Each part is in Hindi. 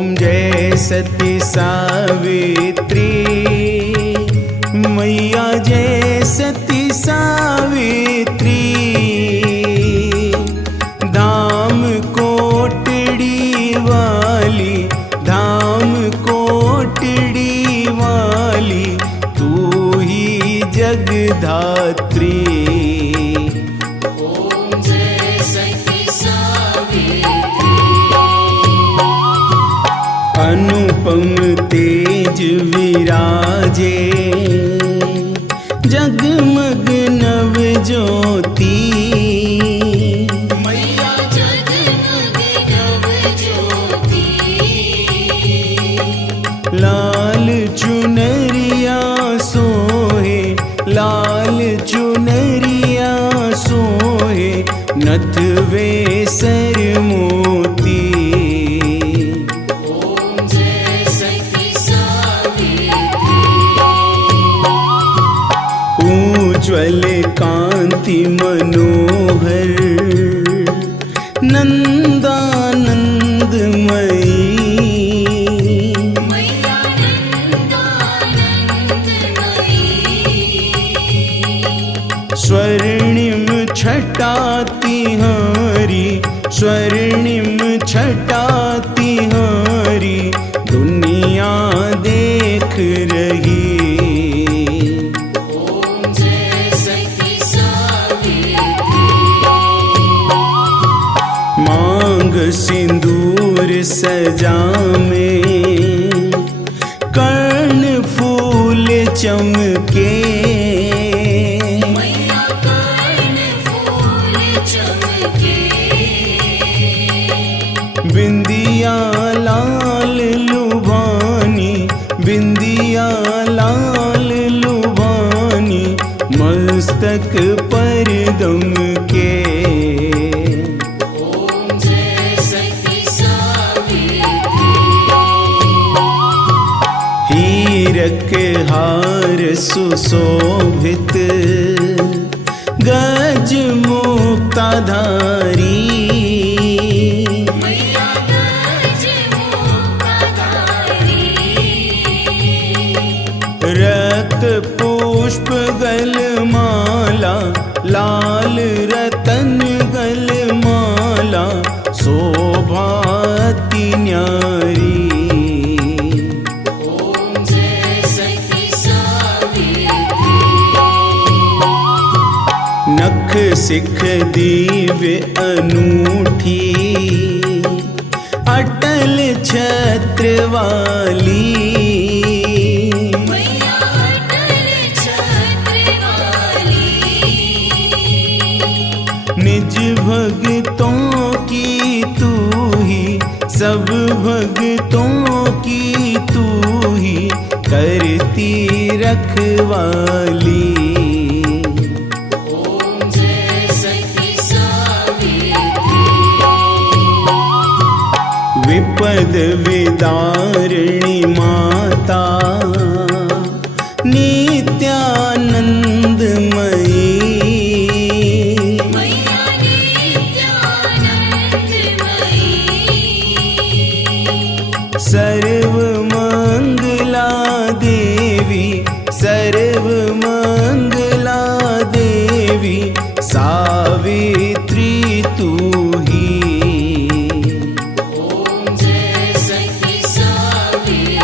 ओम जय सती सावित्री मैया, जय सती सावित्री। धाम कोटड़ी वाली, धाम कोटड़ी वाली, तू ही जगधात्री। ओम जय सती सावित्री। अनुपम तेज विराजे, जगमग नव ज्योति। मैया जगमग नव ज्योति। लाल चुनरिया सोहे, लाल चुनरिया सोहे, नथवे सर मोती। ओम जय सती सावित्री। उज्ज्वल कांति मनोहर, नंदानंदमयी। मैया नंदानंदमयी। स्वर्णिम छटा तिहारी, स्वर्णिम छटा तिहारी, दुनिया देख रही। ओम जय सती सावित्री। मांग सिंदूर सजामे, कर्ण फूल चमके। मैया कर्ण फूल चमके। बिंदिया लाल लुभानी, बिंदिया लाल लुभानी, मस्तक पर दमके। ओम जय सती सावित्री। हीरक हार सुशोभित, गज मुक्ताधारी। मैया गज मुक्ताधारी। रक्त पुष्प गलमाला, लाल रतन गलमाला, शोभा अति न्यारी। ओम जय सती सावित्री। नख सिख दिव्य अनूठी, अटल छत्र वाली। मैया अटल छत्र वाली। निज भक्तों की तू ही, सब भक्तों की तू ही, करती रखवाली। ओम जय सती सावित्री। विपद विदारिणी माता, नित्यानंदमयी। मैया नित्यानंदमयी। सर्व मंगला देवी, सर्व मंगला देवी, सावित्री तू ही। ओम जय सती सावित्री।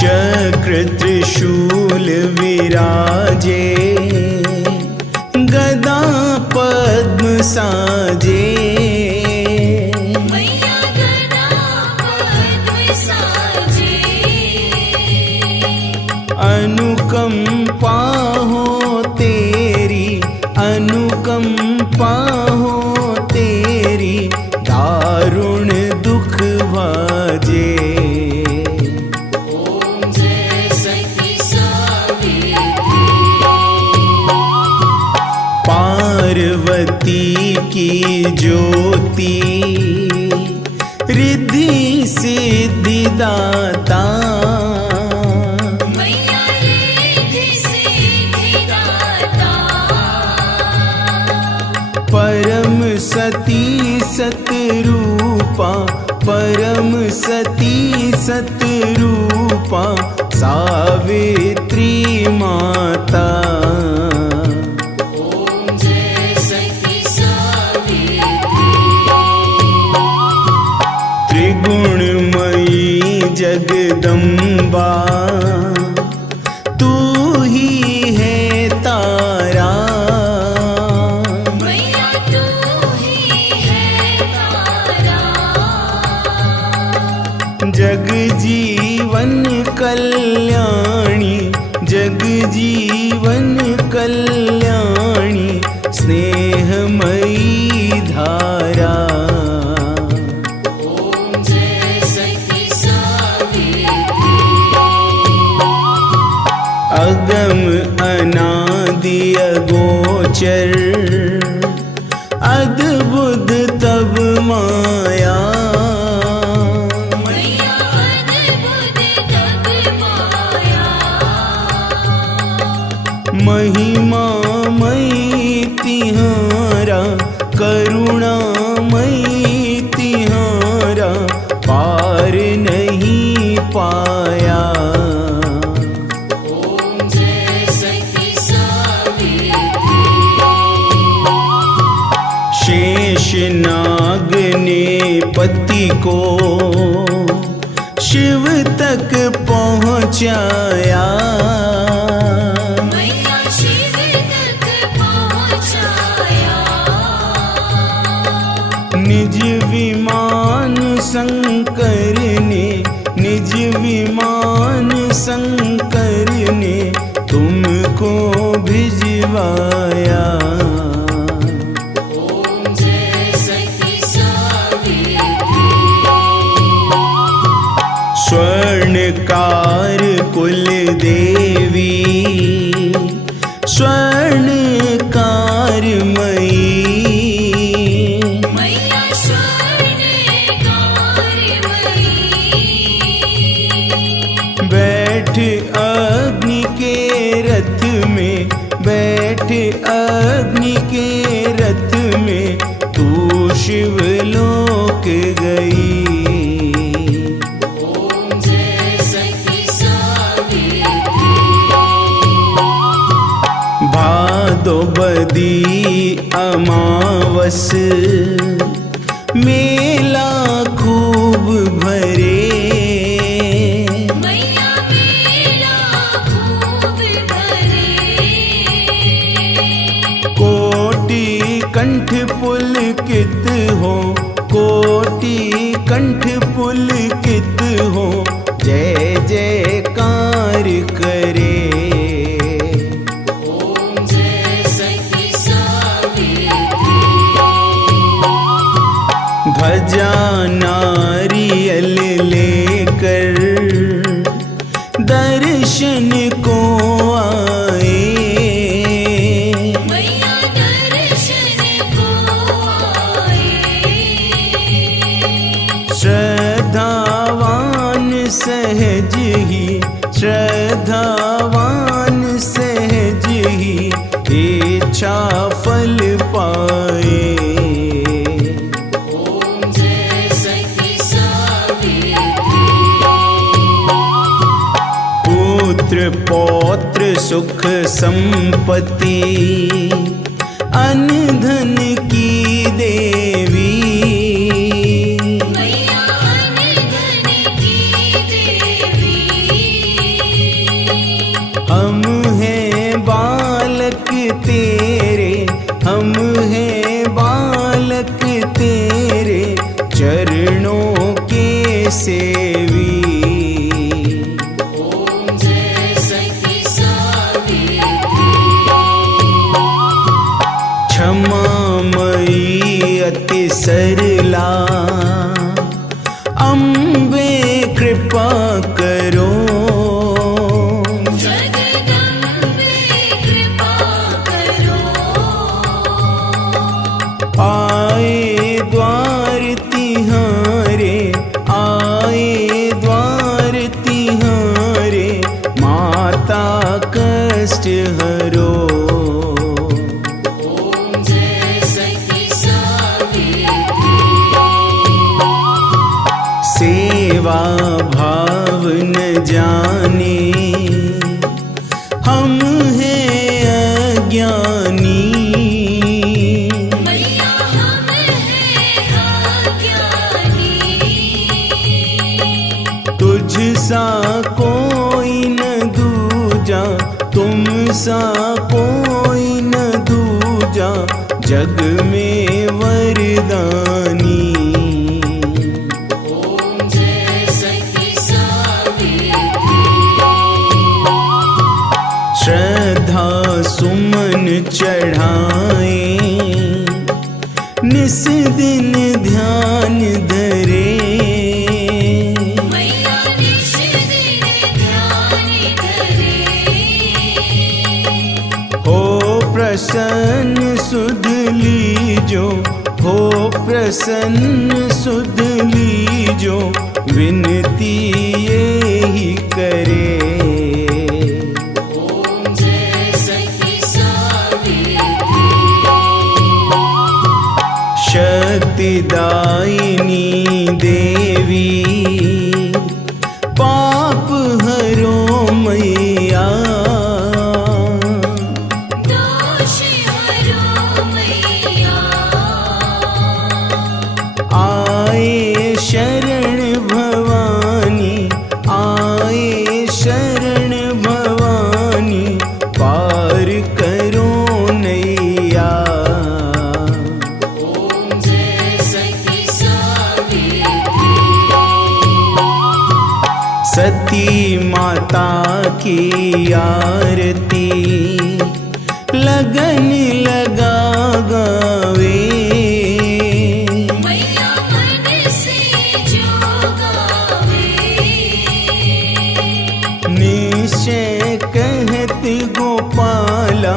चक्र त्रिशूल विराजे, गदा पद्म साजे। मैया गदा पद्म साजे। अनुकंपा हो तेरी, अनुकंपा हो तेरी, दारुण दुख भाजे। ओम जय सती सावित्री। पार्वती की ज्योति, रिद्धि सिद्धि दाता। मैया रिद्धि सिद्धि दाता। परम सती सतरूपा, परम सती सतरूपा सावित्री माता। ओम जय सखी सावित्री। त्रिगुणमयी जगदम्बा तू ही है तारा। मैया तू ही है तारा। जग जीवन कल्याणी, जग जीवन कल्याणी, स्नेहमयी धारा। ओम जय सखी सावित्री। अगम अनादि अगोचर, अद्भुत तब माया। मैया अद्भुत तब माया। महिमा मई तिहारा, करुणामयी तिहारा, पार नहीं पाया। ओम जय सखी सावित्री। शेषनाग ने पति को शिव तक पहुँचाया। मैया शिव तक पहुँचाया। निज विमान शंकर ने, निज विमान शंकर ने तुमको भिजवाया। ओम जय सखी सावित्री। स्वर्णकार कुल देवी, स्वर्णकार मयी। मैया स्वर्णकारमयी। बैठ अग्नि के रथ में, बैठ अग्नि के रथ में, तू शिवलोक गई। ओम जय सखी सावित्री। भादो बदी अमावस, मेला खूब भरे। मैया मेला खूब भरे। कोटि कंठ पुलकित हो, कोटि कंठ पुलकित हो, जय जयकार करे। ओम जय सखी सावित्री। ध्वजा नारियल लेकर दर्शन को आए। मैया दर्शन को आए। श्रद्धावान सहज ही, श्रद्धावान सहज ही, इच्छा फल पाए। ओम जय सखी सावित्री। पुत्र पौत्र सुख संपत्ति, अन्न धन की देवी। मैया अनधन की देवी। हम हैं बालक तेरे, हम हैं बालक तेरे, चरणों के सेवी। ओम जय सखी सावित्री। क्षमामयी अति सरला, अम्बे कृपा करो। जगदम्बे कृपा करो। आए द्वार तिहारे, आए द्वार जाने, हम हैं अज्ञानी। मैया हम हैं अज्ञानी, तुझ सा कोई न दूजा, तुम सा कोई न दूजा, जग में वरदानी। ओम जय सखी सावित्री। श्रद्धा सुमन चढ़ाए, निस दिन ध्यान धरे, मैया निश दिन ध्यान धरे। हो प्रसन्न सुध लीजो, हो प्रसन्न सुध लीजो, विनती यही करे। ओम जय सखी सावित्री। शक्तिदायिनी देवी, पाप हरो मैया, दोष हरो मैया। आए शरण भवानी, आए शरण भवानी, पार करो नैया। ओम जय सखी सावित्री। सती माता की आरती, लगन लगा गावे, मैया मन से जो गावे। निश्चय कहत गोपाला,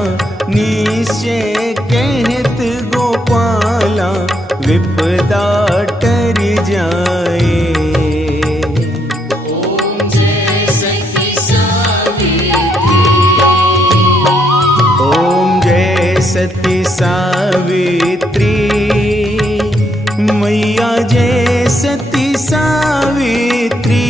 निश्चय कहत गोपाला, विपदा टर जाए। ओम जय सखी सावित्री। ओम जय सती सावित्री, मैया जय सती सावित्री।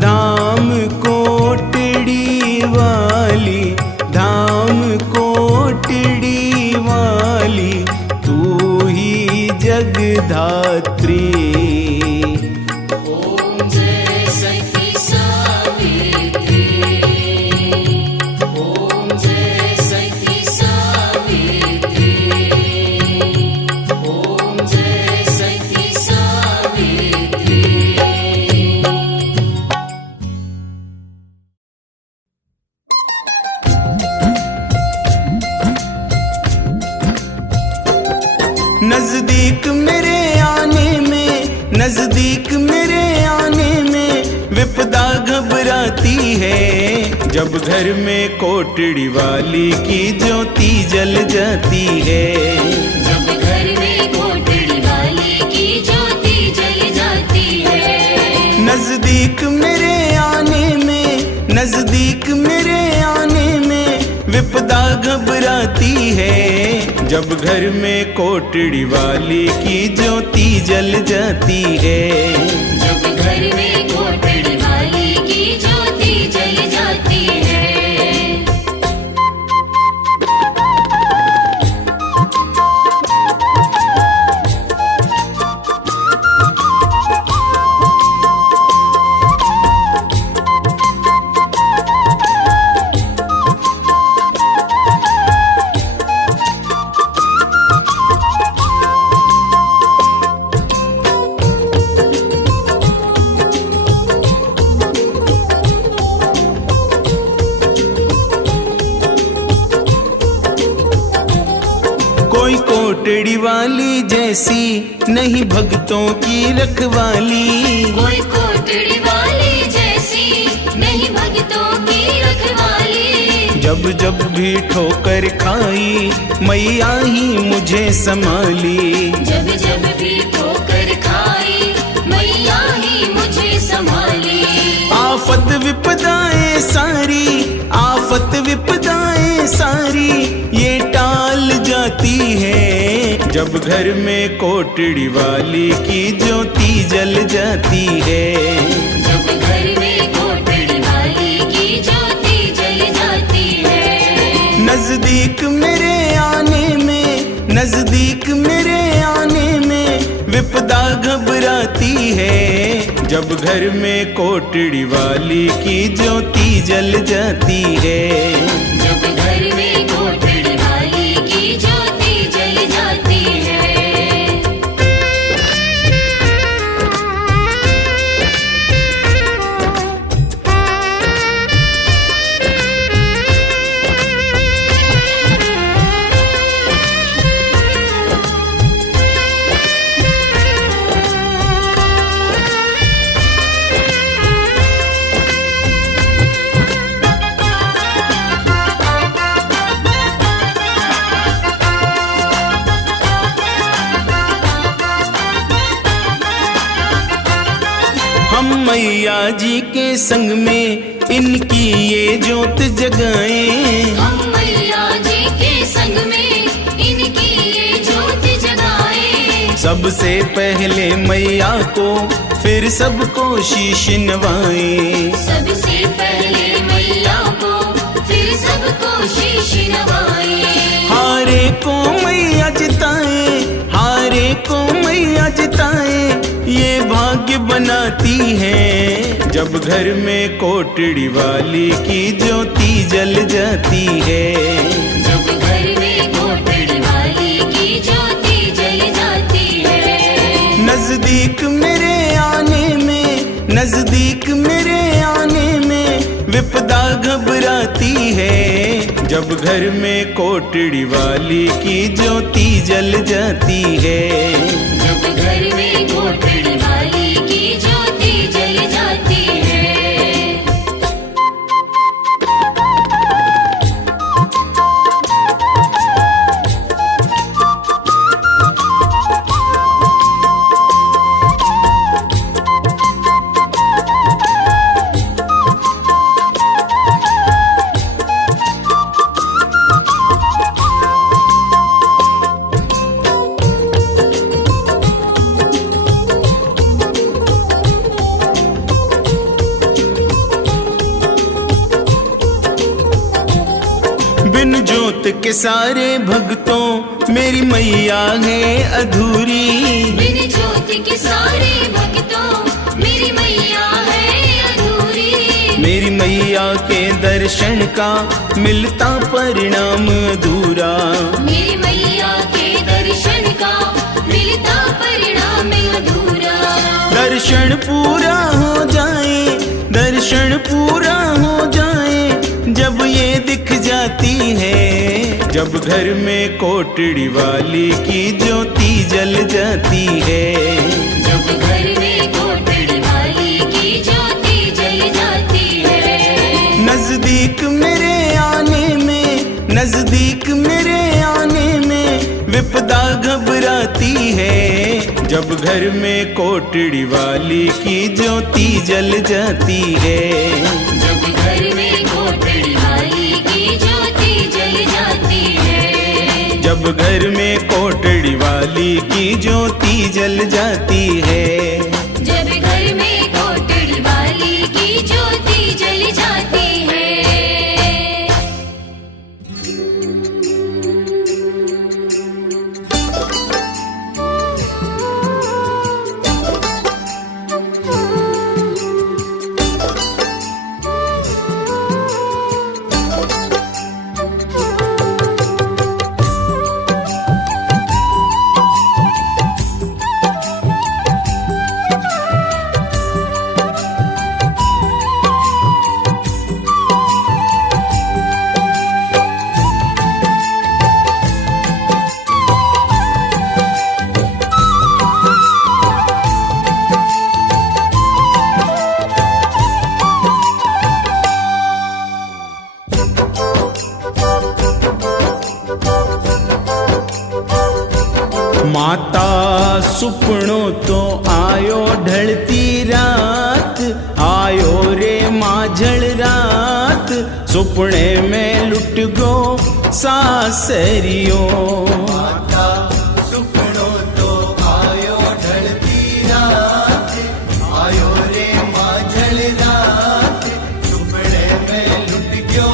धाम कोटड़ी वाली, धाम कोटड़ी वाली, तू ही जगधात्री। ओम जय सखी सावित्री। ओम जय सखी सावित्री। ओम जय सखी सावित्री। नजदीक मेरे आने में, नजदीक मेरे आने में, विपदा घबराती है, जब घर में कोटड़ी वाली की ज्योति जल जाती है। जब घर में कोटड़ी वाली की ज्योति जल जाती है। नजदीक मेरे आने में, नजदीक मेरे आने में, विपदा घबराती है, जब घर में कोटड़ी वाली की ज्योति जल जाती है। जब घर में कोटड़ी वाली की ज्योति जल जाती है। कोई कोटड़ी वाली जैसी नहीं भक्तों की रखवाली, कोई कोटड़ी वाली जैसी नहीं भक्तों की रखवाली। जब जब भी ठोकर खाई मैया ही मुझे संभाली। जब जब भी ठोकर खाई मैया ही मुझे संभाली। आफत विपदाएं सारी, आफत विपदाएं सारी ये टाल जाती है, जब घर में कोटड़ी वाली की ज्योति जल जाती है। नजदीक मेरे आने में, नजदीक मेरे आने में विपदा घबराती है। जब घर में कोटड़ी वाली की ज्योति जल जाती है। जब घर में कोटड़ी वाली की ज्योति जल जाती है। हम मैया जी के संग में इनकी ये ज्योत जगाएं। हम मैया जी के संग में इनकी ये ज्योत जगाएं। सबसे पहले मैया को फिर सबको शीश नवाएं। सबसे पहले मैया को फिर सबको शीश नवाएं। हारे को मैया जिताए, हारे को मैया जिताए, ये भाग्य बनाती है। जब घर में कोटड़ी वाली की ज्योति जल जाती है। जब घर में कोटड़ी वाली की ज्योति जल जाती है। नजदीक मेरे आने में, नजदीक मेरे आने में विपदा घबराती है। जब घर में कोटड़ी वाली की ज्योति जल जाती है। जब घर में कोटड़ी वाली की ज्योति जल जाती है। बिन ज्योत के सारे भक्तों मेरी मैया है अधूरी। बिन ज्योति के सारे भक्तों मेरी मैया है अधूरी। मेरी मैया के दर्शन का मिलता परिणाम अधूरा। मेरी मैया के दर्शन का मिलता परिणाम अधूरा। दर्शन पूरा हो जाए, दर्शन पूरा हो जाए जब ये दिख जाती है। जब घर में कोटड़ी वाली की ज्योति जल जाती है। जब घर में कोटड़ी वाली की ज्योति जल जाती है। नजदीक मेरे आने में, नजदीक मेरे आने में विपदा घबराती है। जब घर में कोटड़ी वाली की ज्योति जल जाती है। जब घर में कोटड़ी वाली की ज्योति जल जाती है। जब घर में कोटड़ी वाली की ज्योति जल जाती है। जब घर में कोटड़ी वाली की ज्योति जल जाती है। माता सुपनों तो आयो ढलती रात, आयो रे माझल रात, सुपने में लुट गो सासरियो। माता सुपनों तो आयो ढलती रात, आयो रे माझल रात, सुपने में लुट गो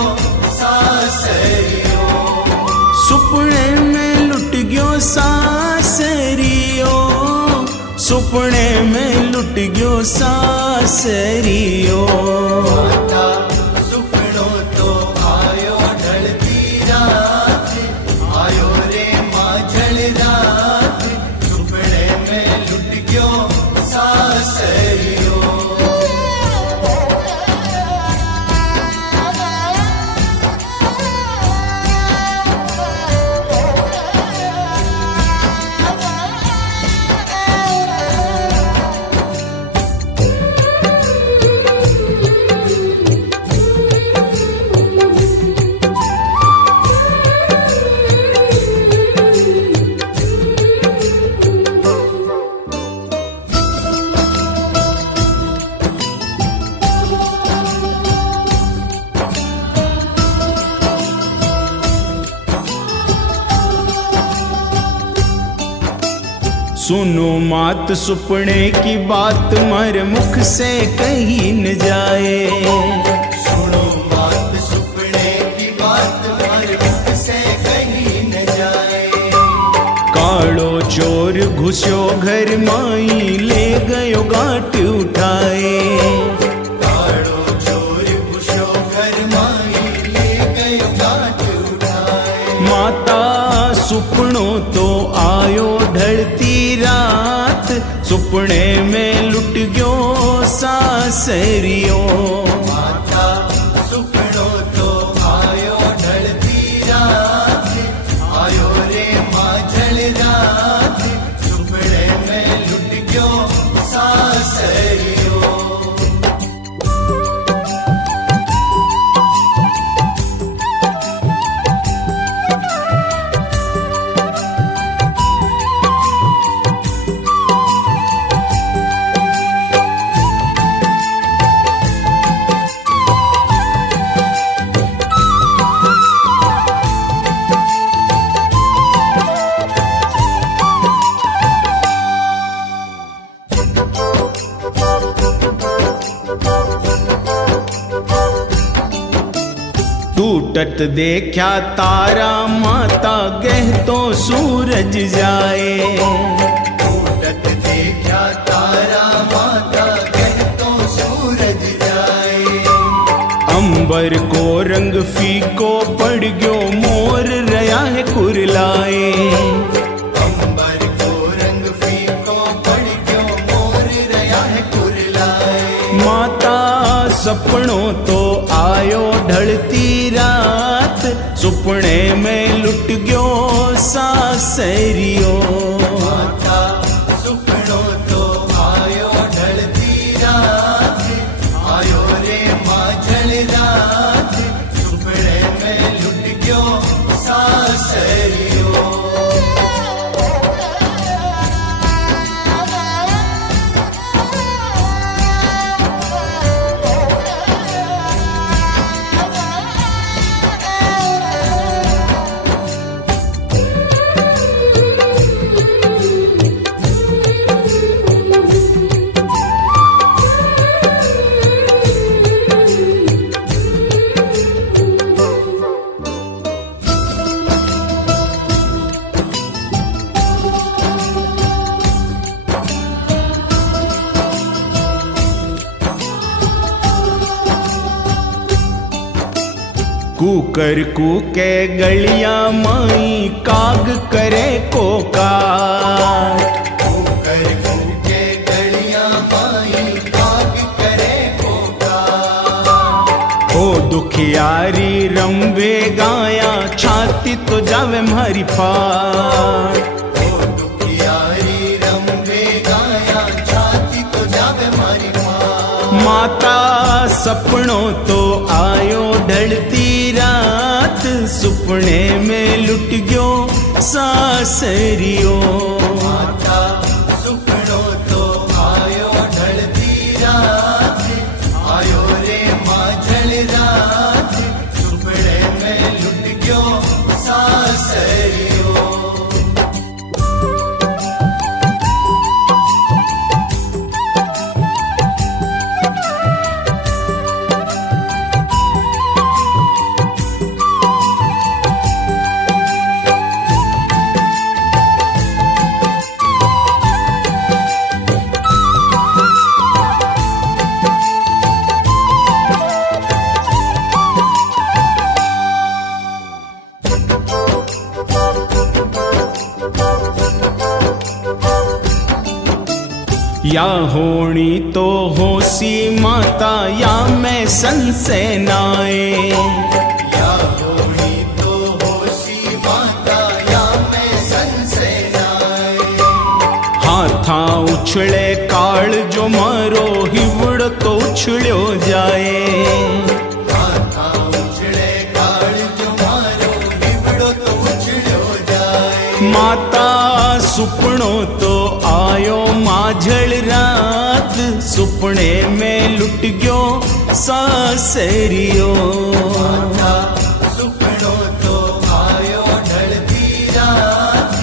सासरियो। सासरियो, सुपने में लुट गयो सासरियो। सुपनो तो आयो ढलती रात, आयो रे माझल रात, सुपने में लुट गयो सासरियो। सुनो मात सुपने की बात, मर मुख से कही न जाए। सुनो बात सुपने की बात, मर मुख से कहीं न जाए। काड़ो चोर घुस्यो घर माई, ले गयो गांठ उठाए। काड़ो चोर घुस्यो घर माई, ले गयो गांठ उठाए। माता सुपनो तो आयो ढलती रात, सुपने में लुट गयो सासरियो। माता सुपनो तो आयो ढलती रात, आयो रे माझल रात, सुपने में लुट गयो सासरियो। टूटत देखा तारा, माता गह तो सूरज जाए। टूटत देखा तारा, माता कह तो सूरज जाए। अंबर को रंग फीको पड़ गयो, मोर रया है कुरलाए। अंबर को रंग फीको पड़ गयो, मोर रया है कुरलाए। माता सपनों तो आयो ढलती रात, सुपने में लुट गयो सासरियो। माता सुपनो तो आयो ढलती रात, आयो रे माझल रात, सुपने में लुट गयो सासरियो। कूकर कूके गलिया माई, काग करे कोकार। कूकर कूके गलियां माई, काग करे कोकार। ओ दुखियारी रंबे गाया, छाती तो जावे मारी फाड़। ओ दुखियारी रंबे गाया, छाती तो जावे मारी माँ। माता सपनों तो आयो ढलती रात, सुपने में लुट गयो सासरियो। माता सुपनो तो आयो ढलती रात, आयो रे माझल रात, सुपने में लुट गयो सासरियो। या होनी तो होसी माता या मैं संसेनाए। या होनी तो होशी माता या मैं संसेनाए। हाथा उछळे काळ जो मारो हिवड़ तो उछळ्यो जाए। हाथा उछळे काळ जो मारो हिवड़ो तो उछळ्यो जाए। माता सुपनो तो आयो माझल रात, सुपने में लुट गयो सासरियो। माता सुपनो तो आयो ढलती रात,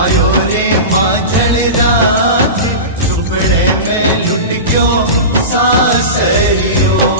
आयो रे माझल रात, सुपने में लुट गयो सासरियो।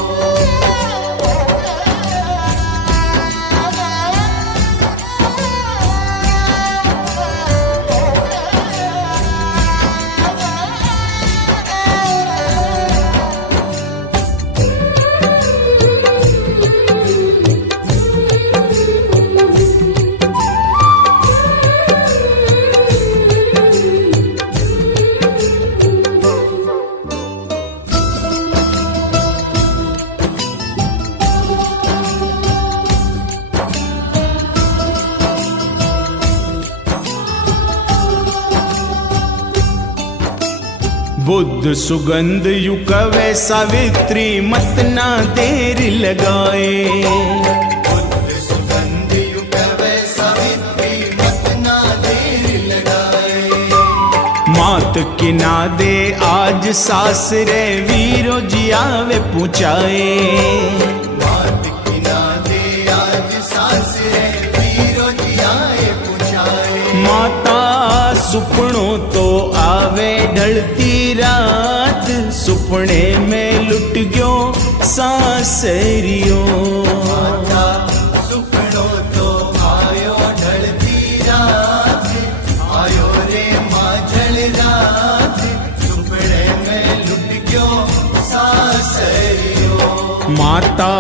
बुद्ध सुगंध यु कवे सावित्री मत ना देर लगाए। बुद्ध सुगंध यु कवे सावित्री मत ना देर लगाए। मात किना दे आज सासरे वीरो जी आवे पूछाए। मात किना दे आज सासरे वीरो जी आए पूछाए। माता सुपनो तो आवे ढलती रात, सुपने में लुट गयो सासरियो। माता सुपनो तो आयो ढलती रात, आयो रे माझल रात, सुपने में लुट गयो सासरियो। माता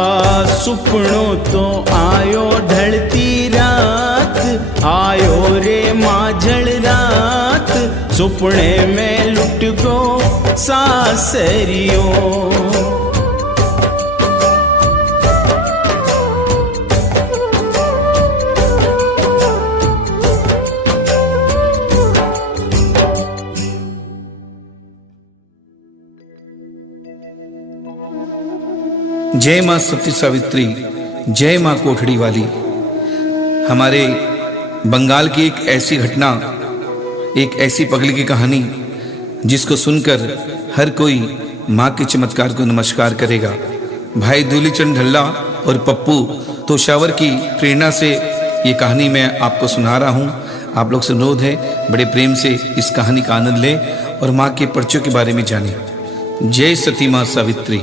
सुपनो तो आयो ढलती रात, आयो रे माझल रात, सुपने में लुट गो सासरियो। जय माँ सती सावित्री, जय माँ कोठड़ी वाली। हमारे बंगाल की एक ऐसी घटना, एक ऐसी पगली की कहानी जिसको सुनकर हर कोई माँ के चमत्कार को नमस्कार करेगा। भाई दूलीचंद ढल्ला और पप्पू तोशावर की प्रेरणा से ये कहानी मैं आपको सुना रहा हूँ। आप लोग से अनुरोध है बड़े प्रेम से इस कहानी का आनंद लें और माँ के पर्चों के बारे में जानें। जय सती माँ सावित्री।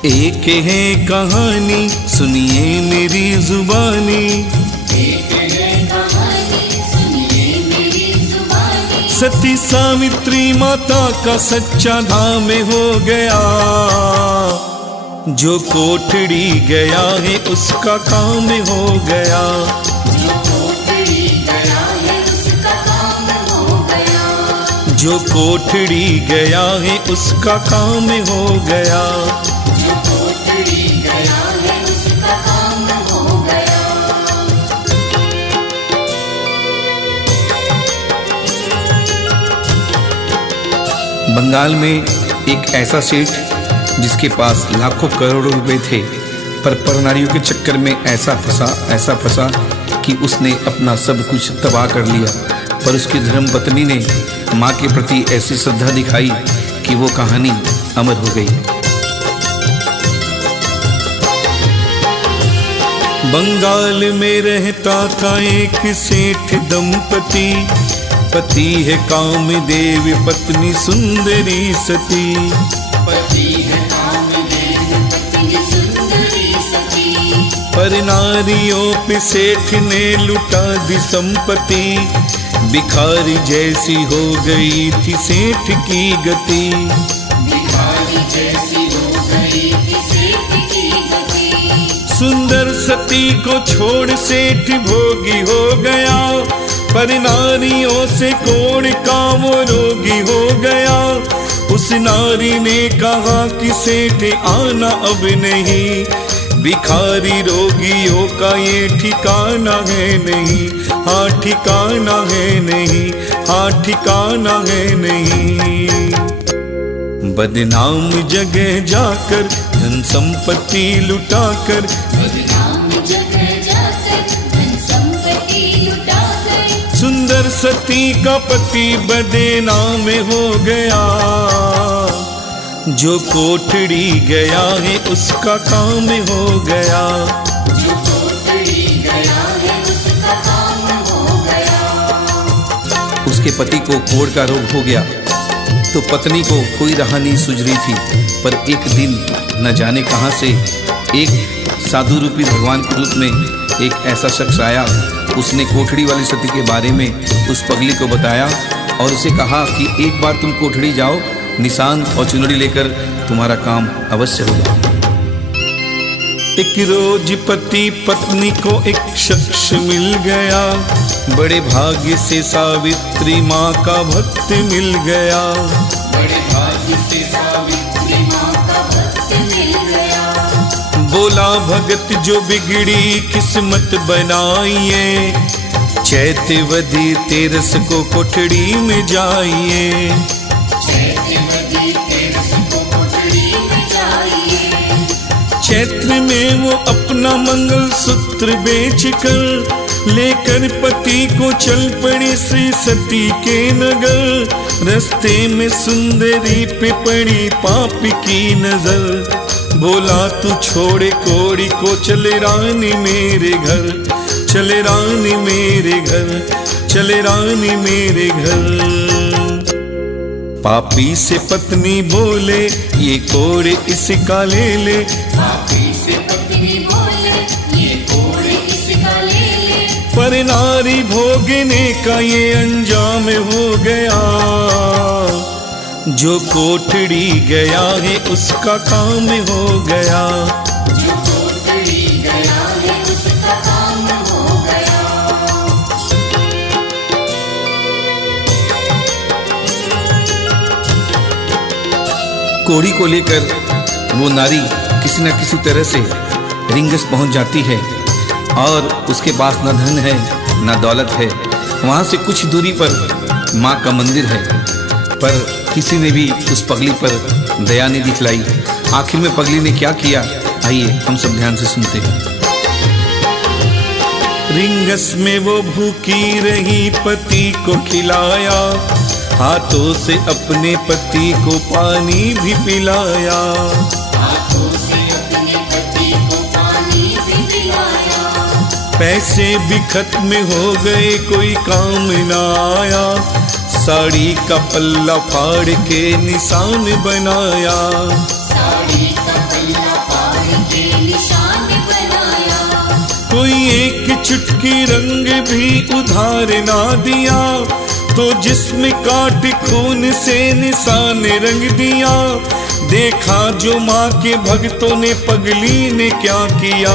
एक है कहानी सुनिए मेरी जुबानी, एक है कहानी सुनिए मेरी जुबानी। सती सावित्री माता का सच्चा धाम हो गया, जो कोठड़ी गया है उसका काम हो गया। जो कोठड़ी गया है उसका काम हो गया। जो कोठड़ी गया है उसका काम हो गया। जो कोठड़ी गया है उसका काम हो गया। बंगाल में एक ऐसा सेठ जिसके पास लाखों करोड़ों रुपए थे, पर परनारियों के चक्कर में ऐसा फंसा कि उसने अपना सब कुछ तबाह कर लिया। पर उसकी धर्मपत्नी ने माँ के प्रति ऐसी श्रद्धा दिखाई कि वो कहानी अमर हो गई। बंगाल में रहता था एक सेठ दंपति, पति है कामदेव पत्नी सुंदरी सती। पति है कामदेव पत्नी सुंदरी सती। पर नारियों पे सेठ ने लुटा दी संपत्ति, भिखारी जैसी हो गई थी सेठ की गति। भिखारी जैसी हो गई थी सेठ की गति। सुंदर सती को छोड़ सेठ भोगी हो गया, पर नारियों से कोड़ का वो रोगी हो गया। उस नारी ने कहा कि सेठ आना अब नहीं, भिखारी रोगियों का ये ठिकाना है नहीं, हाँ ठिकाना है नहीं, हाँ ठिकाना है नहीं। बदनाम जगह जाकर धन संपत्ति लुटाकर, बदनाम जगह जाकर धन संपत्ति लुटाकर, सुंदर सती का पति बदनाम हो गया। जो कोठड़ी गया है उसका काम हो गया, जो कोठड़ी गया है उसका काम हो गया। उसके पति को कोढ़ का रोग हो गया तो पत्नी को कोई राह नहीं सूझ रही थी। पर एक दिन न जाने कहां से एक साधु रूपी भगवान के रूप में एक ऐसा शख्स आया। उसने कोठड़ी वाली सती के बारे में उस पगली को बताया और उसे कहा कि एक बार तुम कोठड़ी जाओ, निशान और चुनरी लेकर तुम्हारा काम अवश्य होगा। एक रोज पति पत्नी को एक शख्स मिल गया, बड़े भाग्य से सावित्री माँ का भक्त मिल गया। बड़े भाग्य से सावित्री माँ का भक्त मिल गया। बोला भगत जो बिगड़ी किस्मत बनाइए, चैत्यवती तेरस को कोठड़ी में जाइए। चैत्र में वो अपना मंगल सूत्र बेचकर लेकर पति को चल पड़ी श्री सती के नगर। रास्ते में सुंदरी पे पड़ी पाप की नजर, बोला तू छोड़े कोड़ी को चले रानी मेरे घर, चले रानी मेरे घर, चले रानी मेरे घर। पापी से पत्नी बोले ये कोड़े इसका ले ले, पापी से पत्नी बोले ये कोड़े इसका ले ले। पर नारी भोगने का ये अंजाम हो गया। जो कोठड़ी गया है उसका काम हो गया, जो कोठड़ी गया है उसका काम हो गया। कोढ़ी को लेकर वो नारी किसी न किसी तरह से रिंगस पहुंच जाती है और उसके पास न धन है न दौलत है। वहां से कुछ दूरी पर माँ का मंदिर है, पर किसी ने भी उस पगली पर दया नहीं दिखलाई। आखिर में पगली ने क्या किया, आइए हम सब ध्यान से सुनते हैं। रिंगस में वो भूखी रही, पति को खिलाया, हाथों से अपने पति को पानी भी पिलाया। हाथों से अपने पति को पानी भी पिलाया। पैसे भी खत्म हो गए कोई काम ना आया, साड़ी का पल्ला फाड़ के निशान बनाया। साड़ी का पल्ला फाड़ के निशान बनाया। कोई एक चुटकी रंग भी उधार ना दिया, तो जिसमें काट खून से निशान रंग दिया। देखा जो माँ के भक्तों ने पगली ने क्या किया,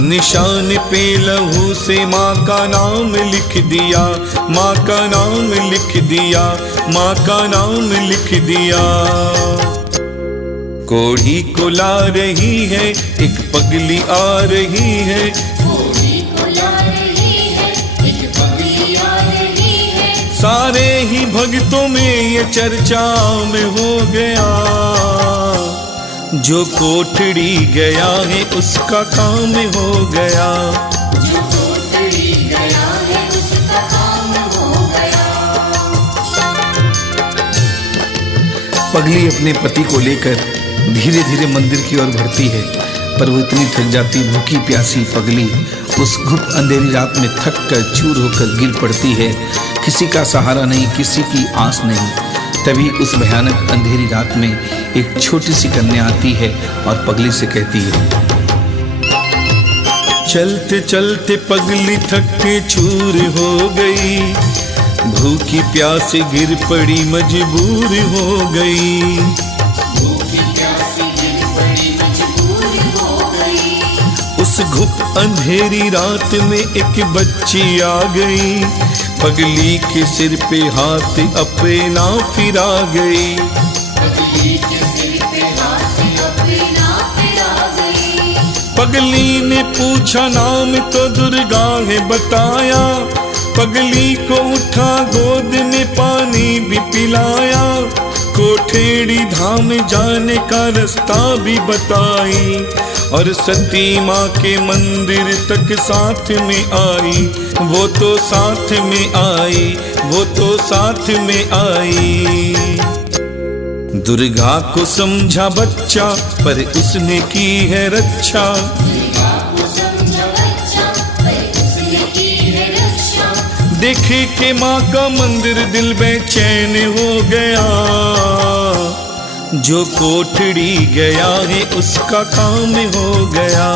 निशान पे लहू से माँ का नाम लिख दिया, माँ का नाम लिख दिया, माँ का नाम लिख दिया। कोढ़ी को ला रही है एक पगली आ रही है, कोढ़ी को ला रही है एक पगली आ रही है। सारे ही भक्तों में ये चर्चा में हो गया। जो कोठड़ी गया है उसका काम हो गया, जो कोठड़ी गया है उसका काम हो गया। पगली अपने पति को लेकर धीरे धीरे मंदिर की ओर बढ़ती है, पर वो इतनी थक जाती भूखी प्यासी पगली उस घुप अंधेरी रात में थक कर चूर होकर गिर पड़ती है। किसी का सहारा नहीं, किसी की आस नहीं। तभी उस भयानक अंधेरी रात में एक छोटी सी कन्या आती है और पगली से कहती है, चलते चलते पगली थक के चूर हो गई, भूखी प्यासे गिर पड़ी मजबूर हो गई। उस घुप अंधेरी रात में एक बच्ची आ गई, पगली के सिर पे हाथ अपना फिरा गई। पगली ने पूछा नाम तो दुर्गा है बताया, पगली को उठा गोद में पानी भी पिलाया, कोठेड़ी धाम जाने का रास्ता भी बताई, और सती माँ के मंदिर तक साथ में आई। वो तो साथ में आई, वो तो साथ में आई। दुर्गा को समझा बच्चा पर उसने की है रक्षा, देखे के माँ का मंदिर दिल बेचैन हो गया। जो कोठड़ी गया है उसका काम हो गया।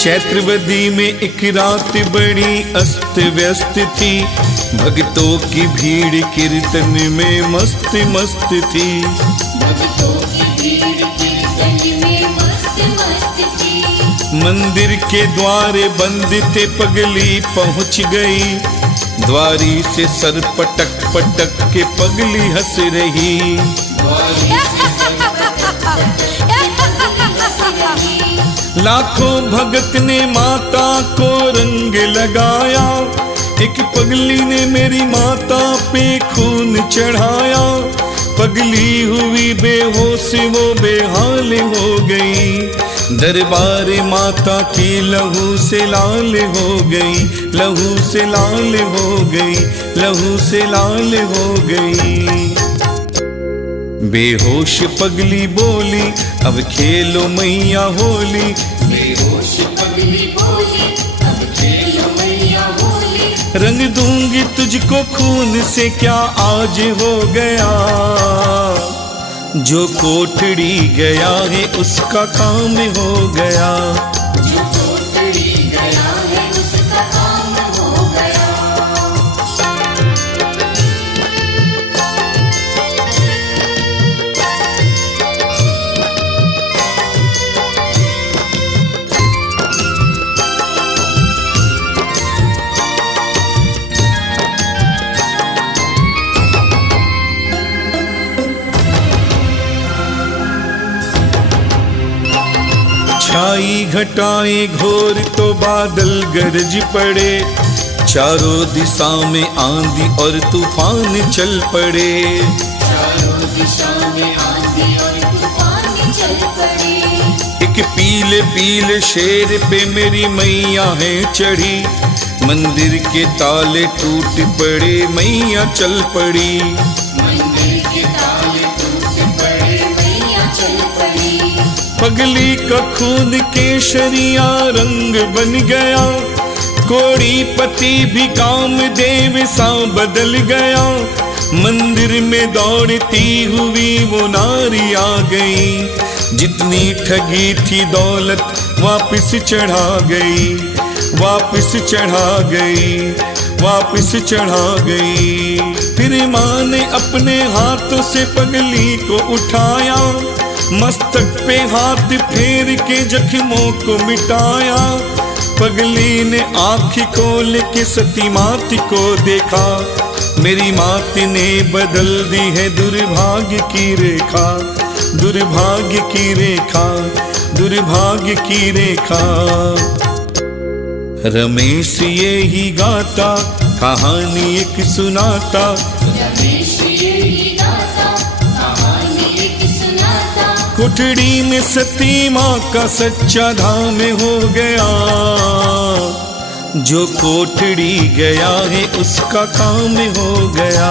चैत्रवदी में एक रात बड़ी अस्त व्यस्त थी, भक्तों की भीड़ कीर्तन में मस्त मस्त थी। मंदिर के द्वार बंद थे, पगली पहुंच गई, द्वारी से सर पटक पटक के पगली हंस रही। लाखों भगत ने माता को रंग लगाया, एक पगली ने मेरी माता पे खून चढ़ाया। पगली हुई बेहोश वो बेहाल हो गई, दरबार माता की लहू से लाल हो गई, लहू से लाल हो गई, लहू से लाल हो गई। बेहोश पगली बोली अब खेलो मैया होली, बेहोश पगली बोली अब खेलो मैया होली। रंग दूंगी तुझको खून से क्या आज हो गया, जो कोठड़ी गया है उसका काम हो गया। छाई घटाएं घोर तो बादल गरज पड़े, चारों दिशा में आंधी और तूफान चल पड़े। चारों दिशा में आंधी और तूफान चल पड़े। एक पीले पीले शेर पे मेरी मैया है चढ़ी, मंदिर के ताले टूट पड़े मैया चल पड़ी। मंदिर के ताले टूट पड़े मैया चल पड़ी। पगली का खून केसरिया रंग बन गया, कोड़ी पति भी कामदेव सा बदल गया। मंदिर में दौड़ती हुई वो नारी आ गई, जितनी ठगी थी दौलत वापस चढ़ा गई, वापस चढ़ा गई, वापस चढ़ा गई। फिर माँ ने अपने हाथों से पगली को उठाया, मस्तक पे हाथ फेर के जख्मों को मिटाया। पगली ने आँख खोल के सती मात को देखा, मेरी मात ने बदल दी है दुर्भाग्य की रेखा, दुर्भाग्य की रेखा, दुर्भाग्य की रेखा। रमेश ये ही गाता कहानी एक सुनाता, रमेश ये ही गाता कहानी एक सुनाता। कोठड़ी में सती माँ का सच्चा धाम हो गया, जो कोठड़ी गया है उसका काम हो गया।